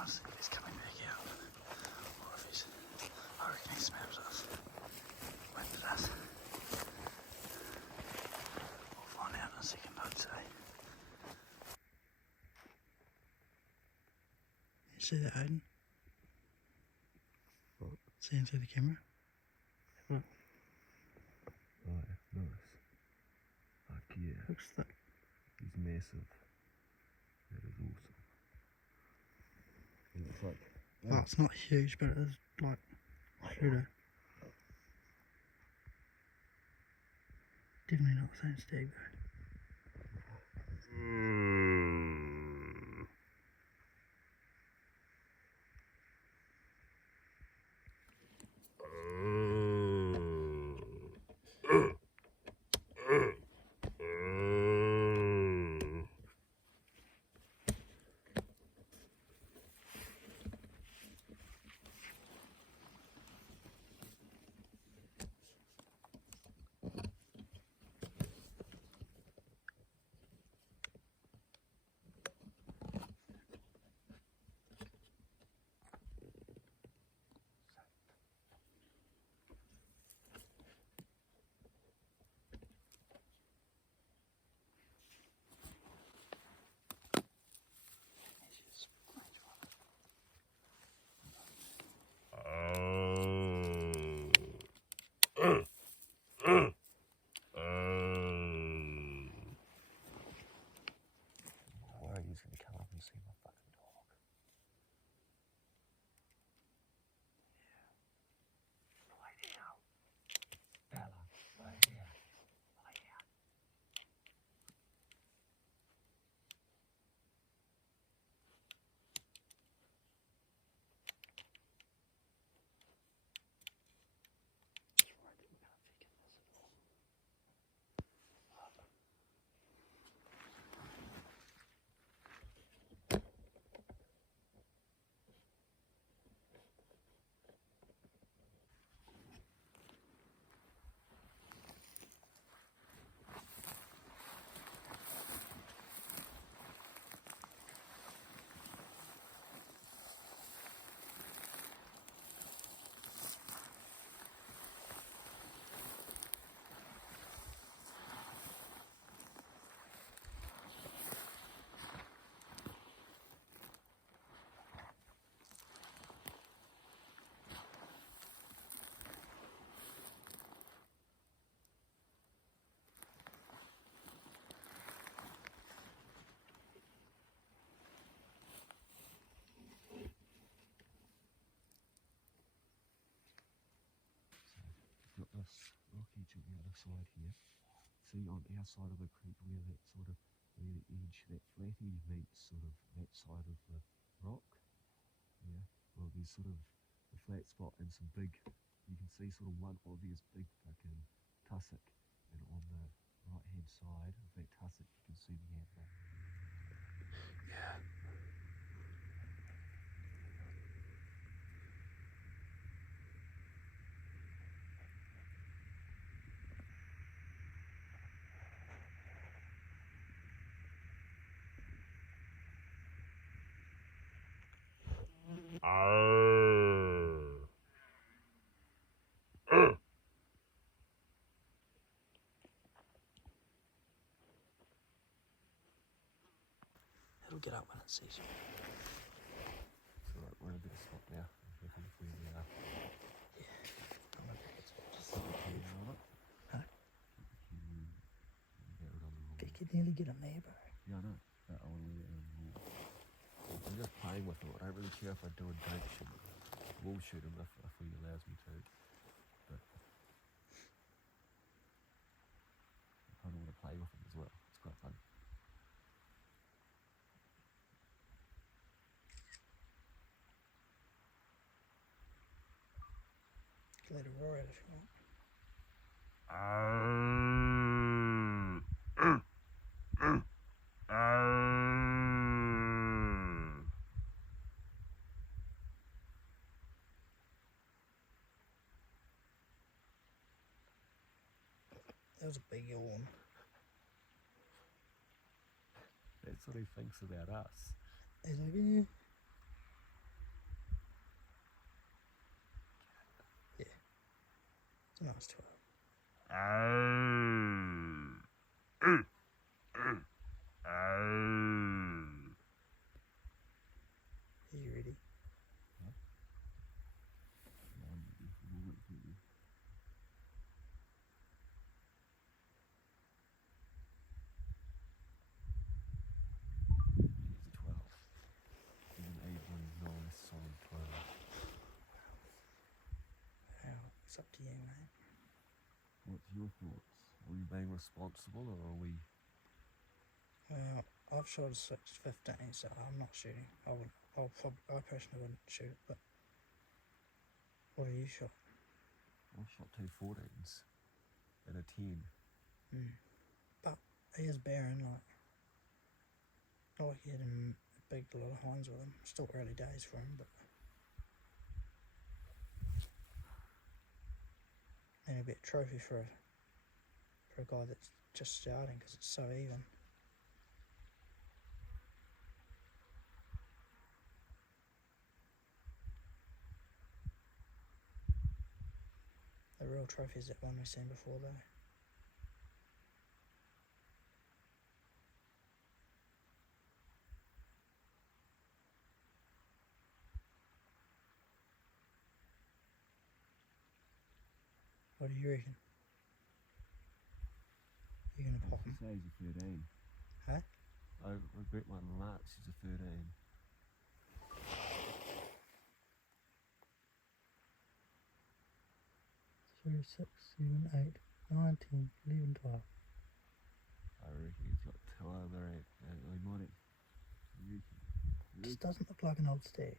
trying to see if he's coming back out, or if he's, I reckon he smells us, wind at us. We'll find out in a second, I'd say. You see that, Hayden? What? See him through the camera? What? Oh, yeah, nice. Fuck yeah. Looks thick. He's massive. That is awesome. And it's like... Well, it's not huge, but it is like shooter. Definitely not the same stag though. He's gonna come up and see my fucking dog. Right now. Bella, right here. Right here. It's right that we can't take in this at all. Got this rocky to the other side here. See on our side of the creek where that sort of, where the edge, that flat edge meets sort of that side of the rock. Yeah, well there's sort of a flat spot and some big, you can see sort of one obvious big fucking tussock, and on the right hand side of that tussock you can see the antler. Yeah. It'll get up when it sees you. It's alright, we're in a bit of spot now. I'm looking for where we are. Yeah. I'm a bit just Huh? you could nearly get him there, bro. Yeah, I know. But I want to leave it in the wall. I'm just playing with it. I don't really care if I do and don't shoot him. I will shoot him if he allows me to. But I kind of want to play with him as well. It's quite fun. Let it roar out if you want. That was a big yawn. That's what he thinks about us. He's like, yeah. It's a nice 12. Are you ready? It's a 12. It's an A1 nice solid 12. Well, it's up to you, mate. What's your thoughts? Are we being responsible or are we... Well, I've shot a 6.15, so I'm not shooting. I personally wouldn't shoot it, but what have you shot? I've shot 2 14s and a 10. But he is barren, like, not like he had a big lot of hinds with him. Still early days for him, but maybe a bit trophy for a guy that's just starting because it's so even. The real trophy is that one we've seen before, though. What do you reckon? You're gonna pop him? Say he's a 13. Huh? I regret my remarks, he's a 13. 3, 6, 7, 8, 9, 10, 11, 12. I reckon he's got 12 or 8. I might have. This doesn't look like an old stag.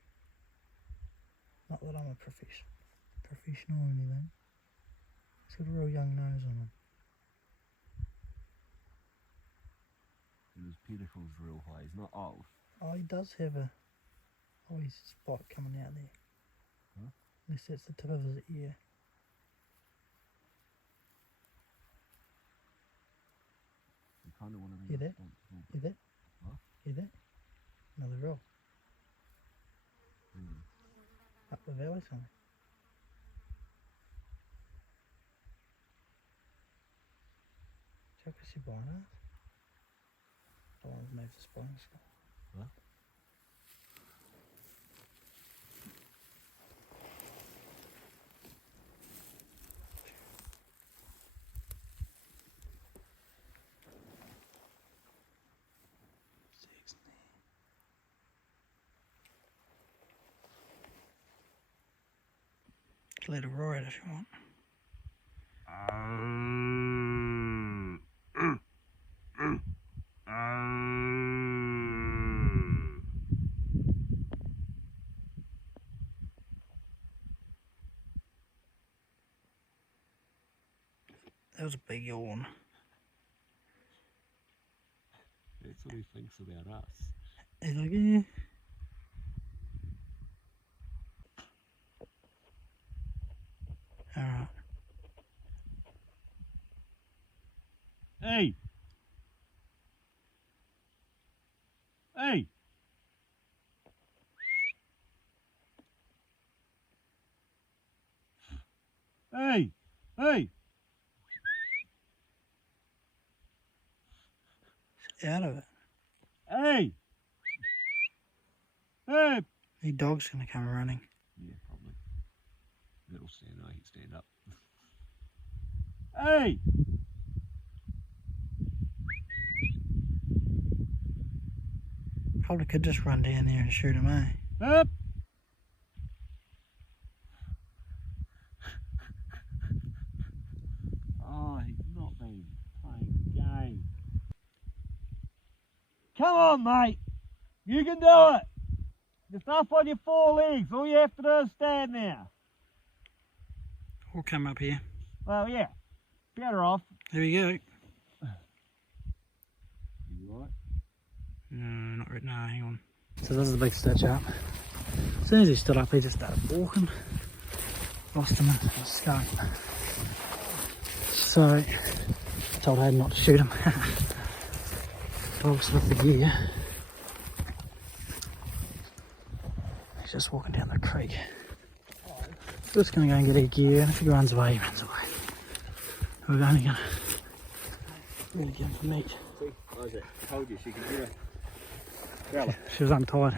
Not that I'm a professional or anything. It's got a real young nose on him. And his pinnacle's real high. He's not old. Oh, he does have a his spot coming out there. Huh? Unless that's the tip of his ear. You kind of want to be Hear that? responsible. Hear that? Huh? Hear that? Another roll. Up the valley somewhere. Check what's your blind ass. Don't want to move the spine stuff. Huh? Let it roar it if you want. That was a big yawn. That's what he thinks about us. He's like, yeah. Alright. Hey! Hey! Hey! Hey! Out of it. Hey! Hey! The dog's gonna come running. Yeah, probably. It'll stand up, he'd stand up. Hey! Probably could just run down there and shoot him, eh? Up! Oh, he's not been playing the game. Come on, mate. You can do it. Just up on your 4 legs. All you have to do is stand there. We'll come up here. Well, yeah. Better off. There we go. You right? No, not right now, hang on. So this is the big stitch up. As soon as he stood up, he just started walking. Lost him in the skunk. So, I told Hayden not to shoot him. Dog's with the gear. He's just walking down the creek. Just gonna go and get his gear, and if he runs away, he runs away. we're only gonna really get some meat. See, Isaac, I told you she could get her. Bella. She was untied.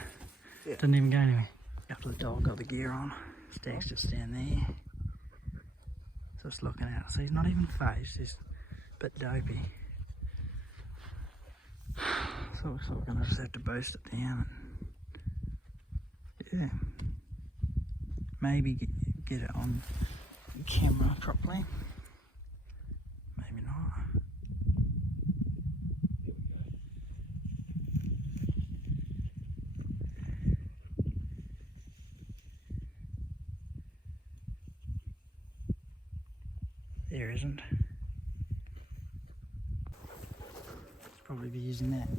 Yeah. Didn't even go anywhere. After the dog got the gear on, Stag's just down there. Just looking out. So he's not even phased, he's a bit dopey. So we're gonna just have to boost it down and yeah. Maybe get it on camera properly. Maybe not. There isn't. Should probably be using that.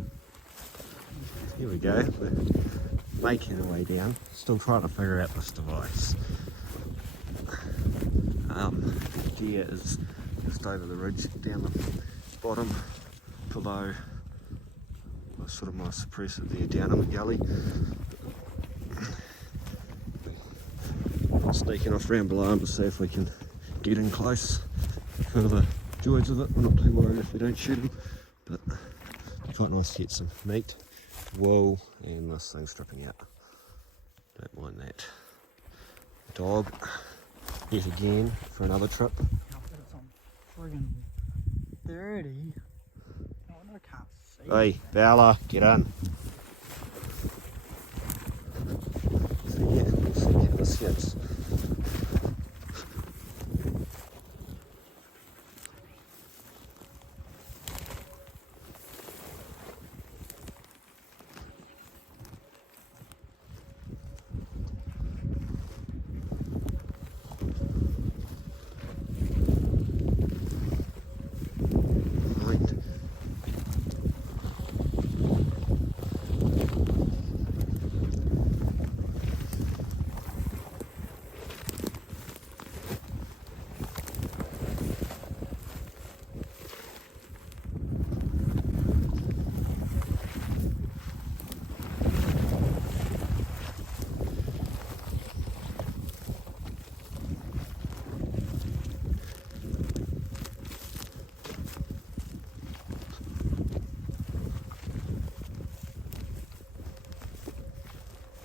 Here we go. We're making our way down. Still trying to figure out this device. Gear is just over the ridge, down the bottom, below sort of my suppressor there, down in the gully. Sneaking off round below him to see if we can get in close for the joys of it. We're not too worried if we don't shoot him, but it's quite nice to get some meat, wool, and this thing's stripping out. Don't mind that. Dog, yet again for another trip. I bet it's on friggin' 30. No wonder I can't see. Hey, Bella, get in. So yeah, we'll see how this gets.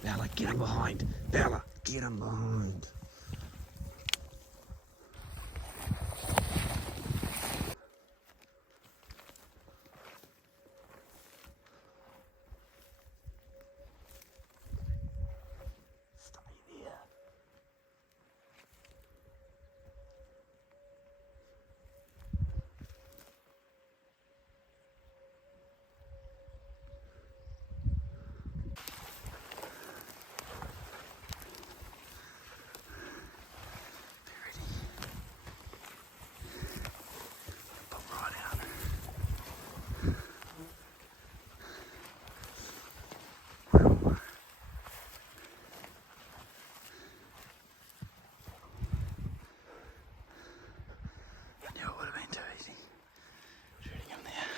Bella, get him behind. Bella, get him behind. Stay there. Pop right out. I knew it would have been too easy. Shooting him there.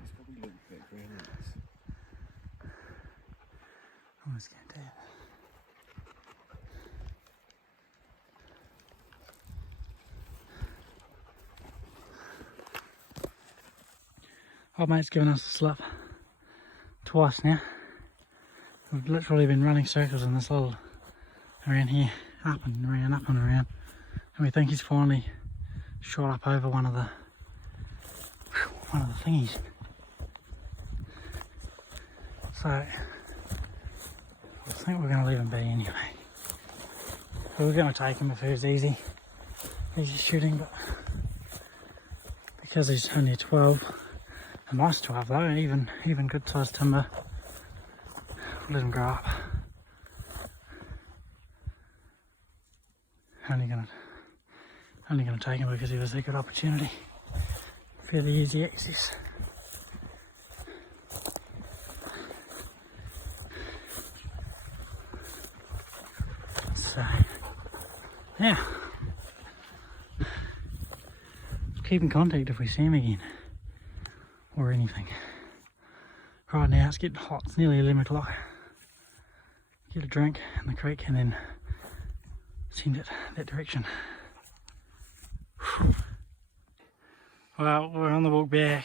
He's probably looking back around us. I was going to do it. Old mate's given us a slip twice now. We've literally been running circles in this little around here, up and around, up and around, and we think he's finally shot up over one of the thingies. So I think we're going to leave him be anyway. We were going to take him if it was easy shooting, but because he's only 12. A nice 12 though, even good sized timber. Let him grow up. Only gonna take him because he was a good opportunity. Fairly easy access. So yeah. Keep in contact if we see him again. Or anything. Right now it's getting hot, it's nearly 11 o'clock. Get a drink in the creek and then send it that direction. Well, we're on the walk back.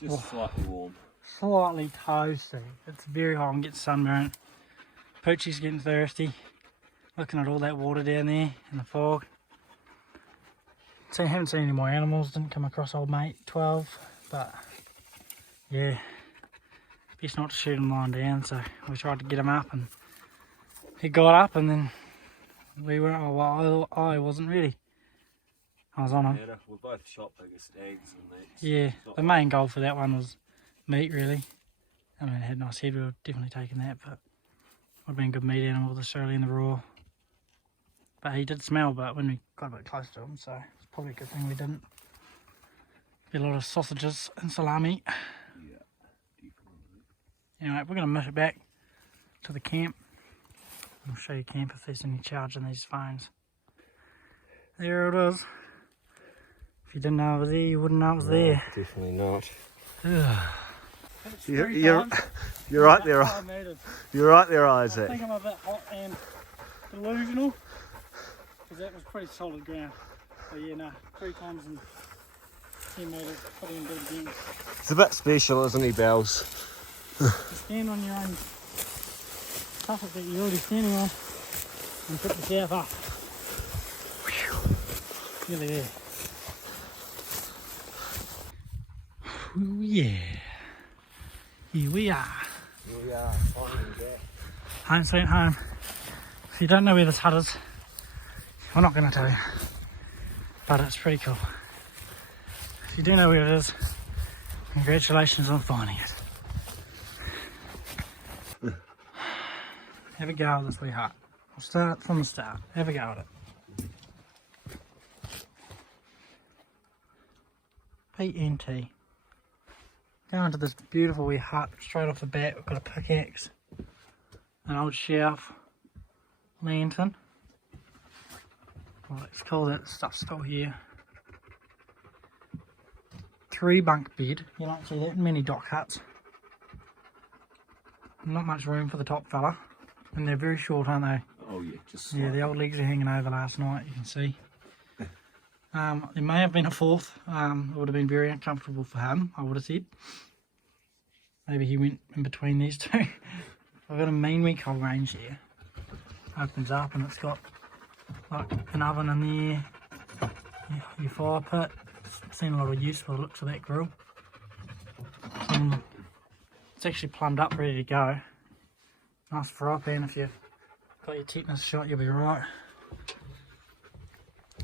Just slightly warm. Slightly toasty. It's very hot and gets sunburnt. Poochie's getting thirsty. Looking at all that water down there in the fog. So haven't seen any more animals. Didn't come across old mate 12, but yeah, best not to shoot him lying down. So we tried to get him up, and he got up, and then we were. Oh, well, I wasn't ready. I was on him. Yeah, we're both shot biggest eggs and that's Yeah, the main goal for that one was meat, really. I mean, it had a nice head. We were definitely taking that, but would have been a good meat animal with Australia in the raw. But he did smell, but when we got a bit close to him, so it's probably a good thing we didn't. Be a lot of sausages and salami. Yeah, definitely. Anyway, we're going to miss it back to the camp. I'll show you camp if there's any charge in these phones. There it is. If you didn't know it was there, you wouldn't know it was there. Definitely not. You're You're right there. You're right there, Isaac. I think I'm a bit hot and delusional, because that was pretty solid ground. But yeah, no, 3 times in 10 metres, pretty in big games. It's a bit special, isn't he, Bells? You stand on your own stuff that you're already standing on and put yourself up. Nearly there. Ooh, yeah. Here we are. Here we are, finally back. Home sweet home. If you don't know where this hut is, we're not going to tell you. But it's pretty cool. If you do know where it is, congratulations on finding it. Have a go at this wee hut. We'll start from the start. Have a go at it. PNT. Go into this beautiful wee hut straight off the bat. We've got a pickaxe, an old shelf, lantern. Well, it's cool that stuff's still here. 3 bunk bed. You don't see that in many dock huts. Not much room for the top fella, and they're very short, aren't they? Oh yeah, just Yeah, the old legs are hanging over last night. You can see. There may have been a 4th. It would have been very uncomfortable for him, I would have said. Maybe he went in between these two. I've got a mean wee coal range here. Opens up and it's got like an oven in there, your fire pit. Seen a lot of use for the looks of that grill. It's actually plumbed up, ready to go. Nice fry pan. If you've got your tetanus shot, you'll be right.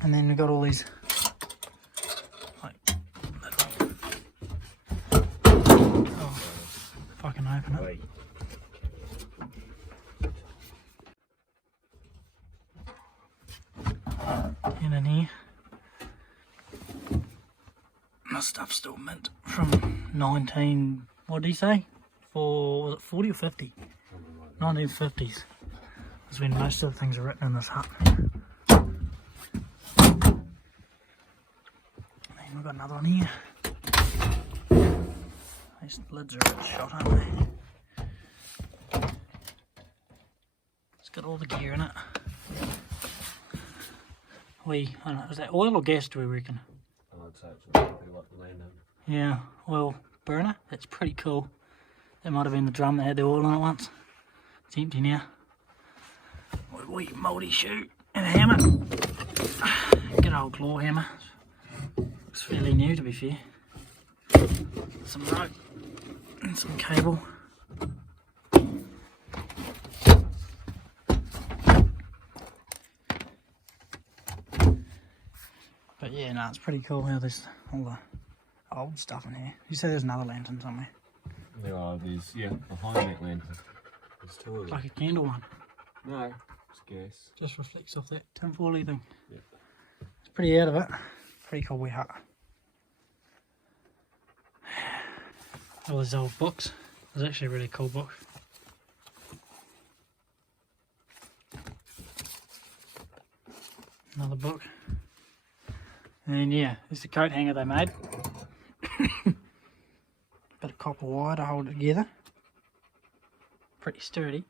And then we've got all these if I can open it. And in here, my stuff's still mint from 19, what did he say? Was it 40 or 50? 1950s. That's when most of the things are written in this hut. We've got another one here. These lids are a bit shot, aren't they? It's got all the gear in it. I don't know, is that oil or gas, do we reckon? I'd say it's probably like the land in. Yeah, oil burner. That's pretty cool. That might have been the drum that had the oil in it once. It's empty now. Wee mouldy shoe and a hammer. Good old claw hammer. It's fairly new, to be fair. Some rope and some cable. But yeah, no, it's pretty cool how there's all the old stuff in here. You said there's another lantern somewhere. There are, behind that lantern. There's 2 of them. Like a candle one. No, it's gas. Just reflects off that tinfoil-y thing. Yep. It's pretty out of it. Pretty cool wee hut. All these old books. There's actually a really cool book. Another book. And then yeah, there's the coat hanger they made. Bit of copper wire to hold it together. Pretty sturdy.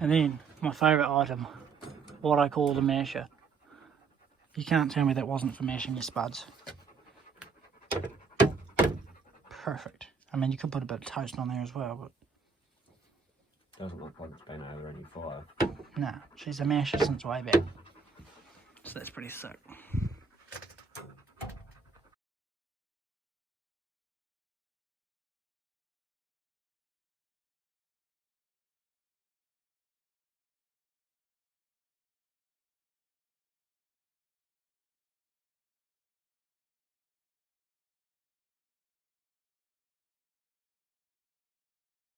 And then, my favourite item, what I call the masher. You can't tell me that wasn't for mashing your spuds. Perfect. I mean, you could put a bit of toast on there as well, but... Doesn't look like it's been over any fire. Nah, she's a masher since way back. So that's pretty sick.